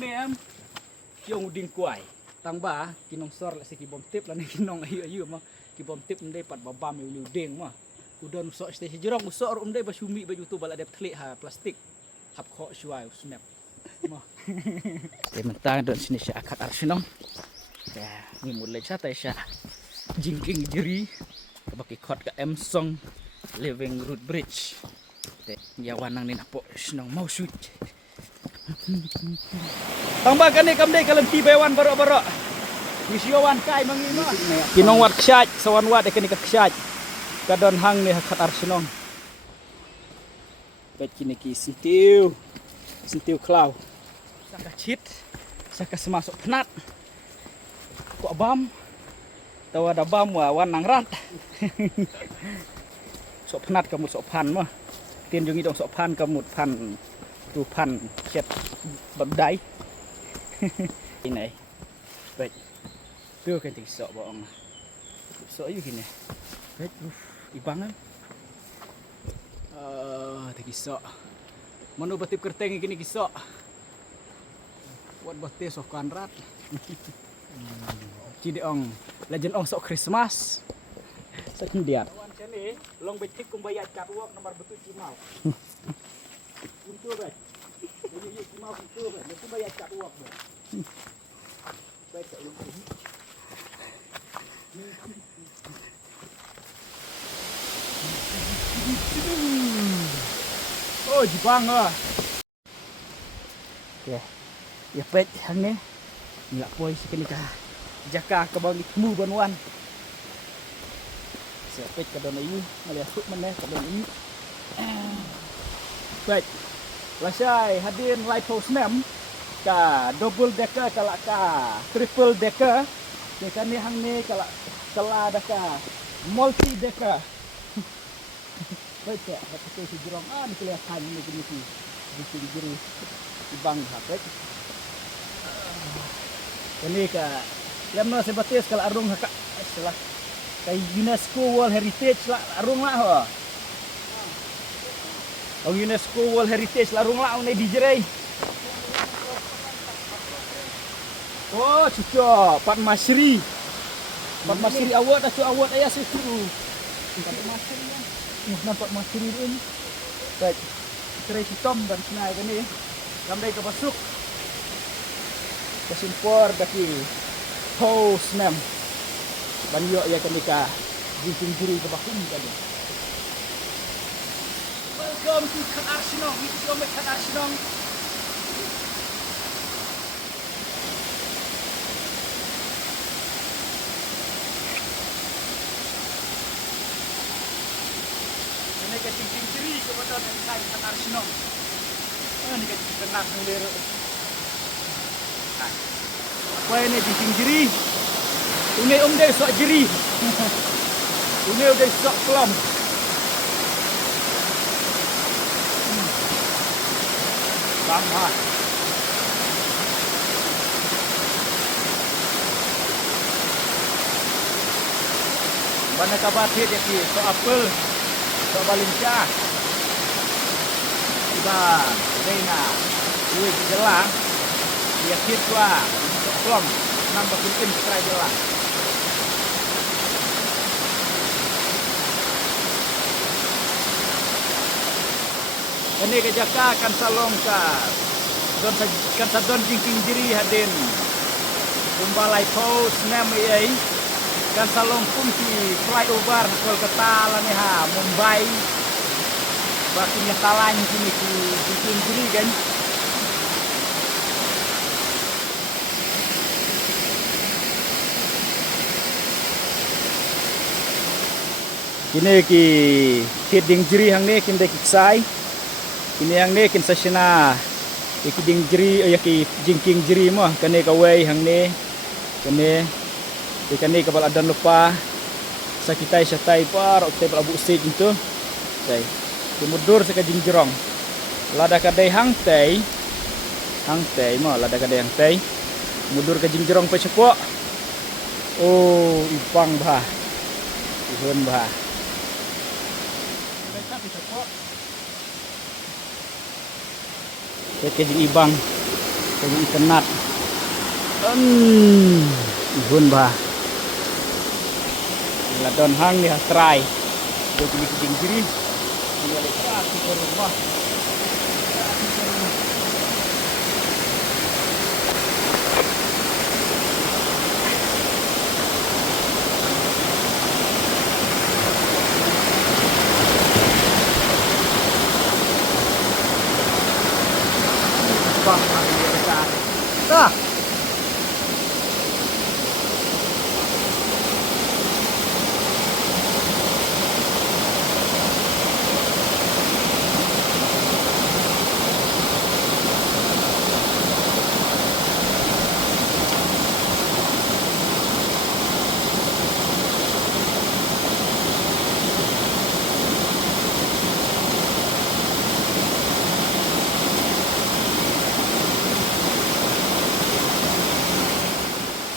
ni em yung uding kuai tang ba kinong sor la si kibom tip la ni kinong ayu mah kibom tip ndai pat babam yu uding mah udon so ste jirong usor dai ba sumi ba youtube bala dep tlik ha plastik hap kho shuai snap mah mentang don sini sya akad arsinong ya ni mulai sa tai sya jingking jeri baki khot ka em song living root bridge ya wanang ni napo snong mau shoot tambahkan ni kam dei kalam ti bewan barok-barok wisyowan kai mangino kinong wat ksyaj sawan wat ekani ka ksyaj kadon hang ni hakat arsinong bet kini ki sintiu klau saka chit saka semasuk penat kok bam tawa da bam wa wanang rat sok penat kamut sok pan mah tiên jungi dong sok pan kamut pan tu pan chet badai ini baik tu kan tik sok bohong sok ayu gini baik ibang tak kisok manu batip kerteng gini kisok buat batis sok kanrat cidi ong legend ong sok Christmas sekendiat sini long betik kumbayat katwok nomor betul cimau untuk baik ini cimau itu baik betul bayat katwok baik tak lupa oh Jepang ah ya ya pet hang ni nyak poi sekali ka jaka ka bang itmu banwan sepet ka don ayu malia suk meneh ka don ayu pet lasai hadir lighthouse mem ka double decker kala ka triple decker dekan ni hang ni kala ada ka multi decker baik ya, betul si jerong ni kelihatan ni gini di jeri ibang hapet. Ini ka lemno sebatis kalau arung haka selah kai UNESCO World Heritage lah arung lah ho. Oh UNESCO World Heritage lah arung lah ni di jeri. Oh cucuk Pat Masri. Pat Masri awak dah awak ayah sesuatu. Pat Masri nampak masih ini baik cerai hitam dan senai kan ni sampai ke masuk ke simpor daki house mem banyo ya kan nika jingking juri ke bakum kali welcome to Khat Arsinong ini kami Khat Arsinong jingking jeri kepada kai Khat Arsinong. Ni kan kenal sendiri. Apa ini jingking jeri? Une deh sok jeri. Une deh sok kelam. Bangha. Mana kabar dia ki? Sok apel. Sok balinca tiba Reina duit jelang dia kitwa sok plom nambah bikin serai jelang ini ke Jaka kan salong ka don kan sadon jingking jeri hadin kumbalai pos nem yai kan salong kunci flyover Kolkata lani ha Mumbai bakinya talan sini ku bikin juri kan kini ki kiding jeri hang ni kin dek sai ini hang ni kin sasina kiding jeri ya ki jingking jeri mah kene kawai hang ni kene ikan ni kapal adan lupa sakitai satai par okte abu stage itu tai kemudur seka jingjerong lada kadai hang tai mah lada kadai hang tai mudur ke jingjerong pe cepok oh ipang bah ihun bah mereka pe cepok ke ibang Kayaknya ikan nat. Ihun bah. Ladon hang ni try. Itu ding jiri. Ini ada kerak ke rumah. Bang, besar. Dah.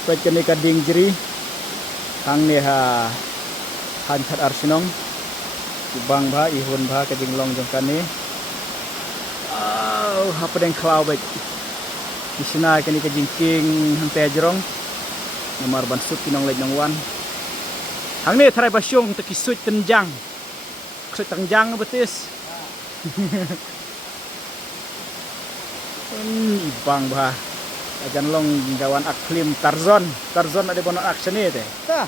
Pwede ka ding jiri hang ni ha hanchat arsinong ibang ba ihun ba ka ding long jong kani apa deng klau baik isina kani ka jingking hang tejrong nomor ban sut kinong lej nong wan hang ni tharai basyong te kisut tenjang kisut tenjang betis ibang ba ajan long gawan aklim Tarzan ada bono action ni teh. Tah.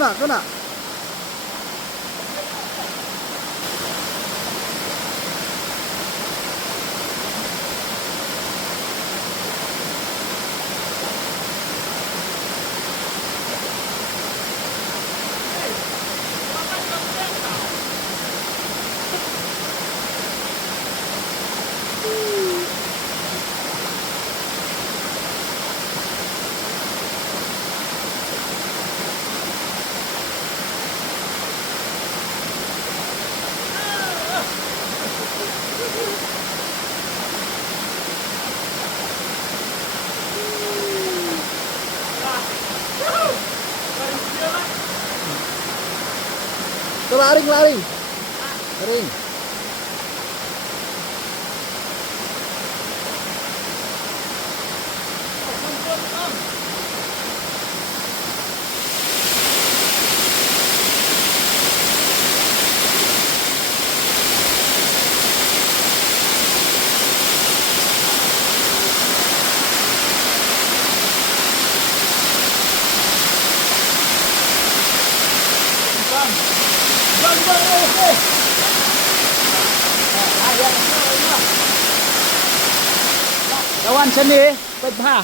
Kena. Tuh laring. Laring. Bang. Kawan sini, pebha,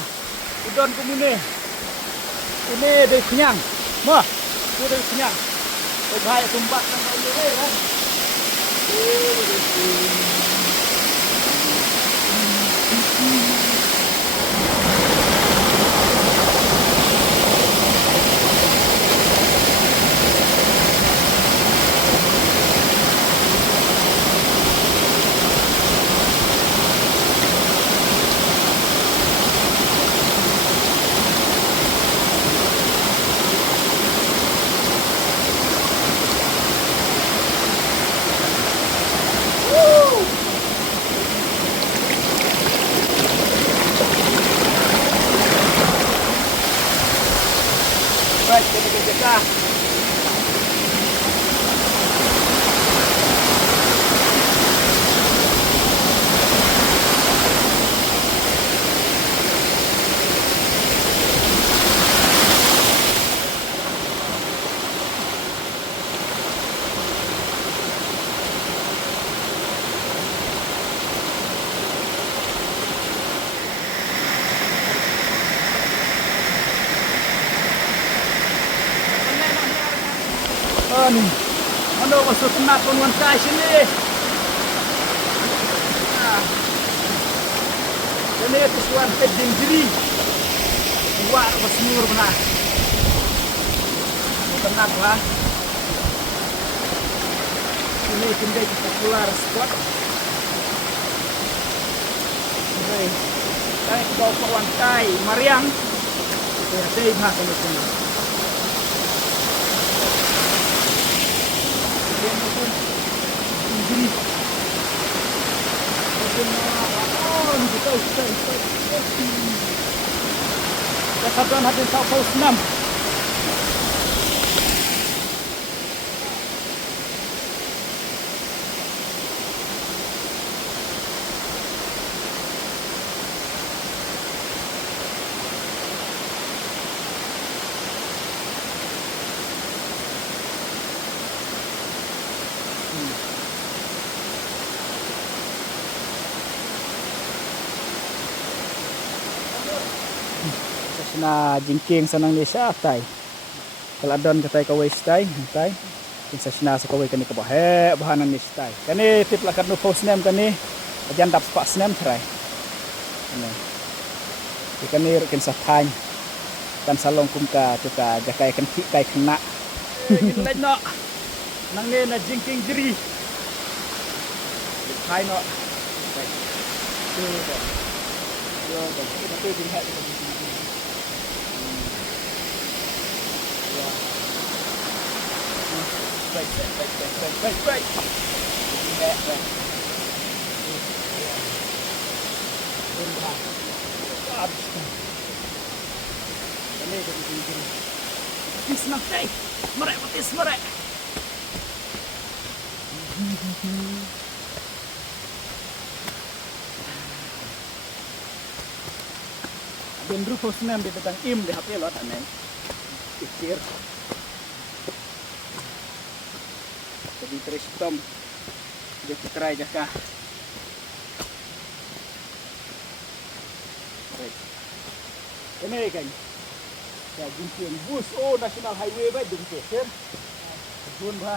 udon kumune. Ini dari kenyang, mah, ini dari kenyang. Pebha yang tumbat kan ini kan. Baik, kita jaga. Nih, ano masuk kena penuan kai sini. Nah, ini itu suan heading jeri. Buat bersemur benar. Tenang lah. Ini kendai popular spot. Ini, saya bawa penuan kai Mariang. Ya, saya mah kalau Kesatuan hati Sao Senam. Na jingking sanang ni siya tay. Kaladon katay kaway stay, tay. Kinsa sina sa kaway kani kabahe bahanan ni stay. Kani tipla kadno post name kani ajan dap pas name try. Ano. Ikani kinsa tany. Kan salong kum ka tuka jakay kan kay kena. Gilay no. Nang ni na jingking jeri. Tay no. Tay. Yo, kita tu dilihat baik. Petis nanti, merek petis merek. Bendru posnem di tentang im di HP lo taneng. Pikir. Jadi terus tom dia try jaka. Baik. Ini kan. Ya jumpian bus national highway ba jumpian. Bun ba.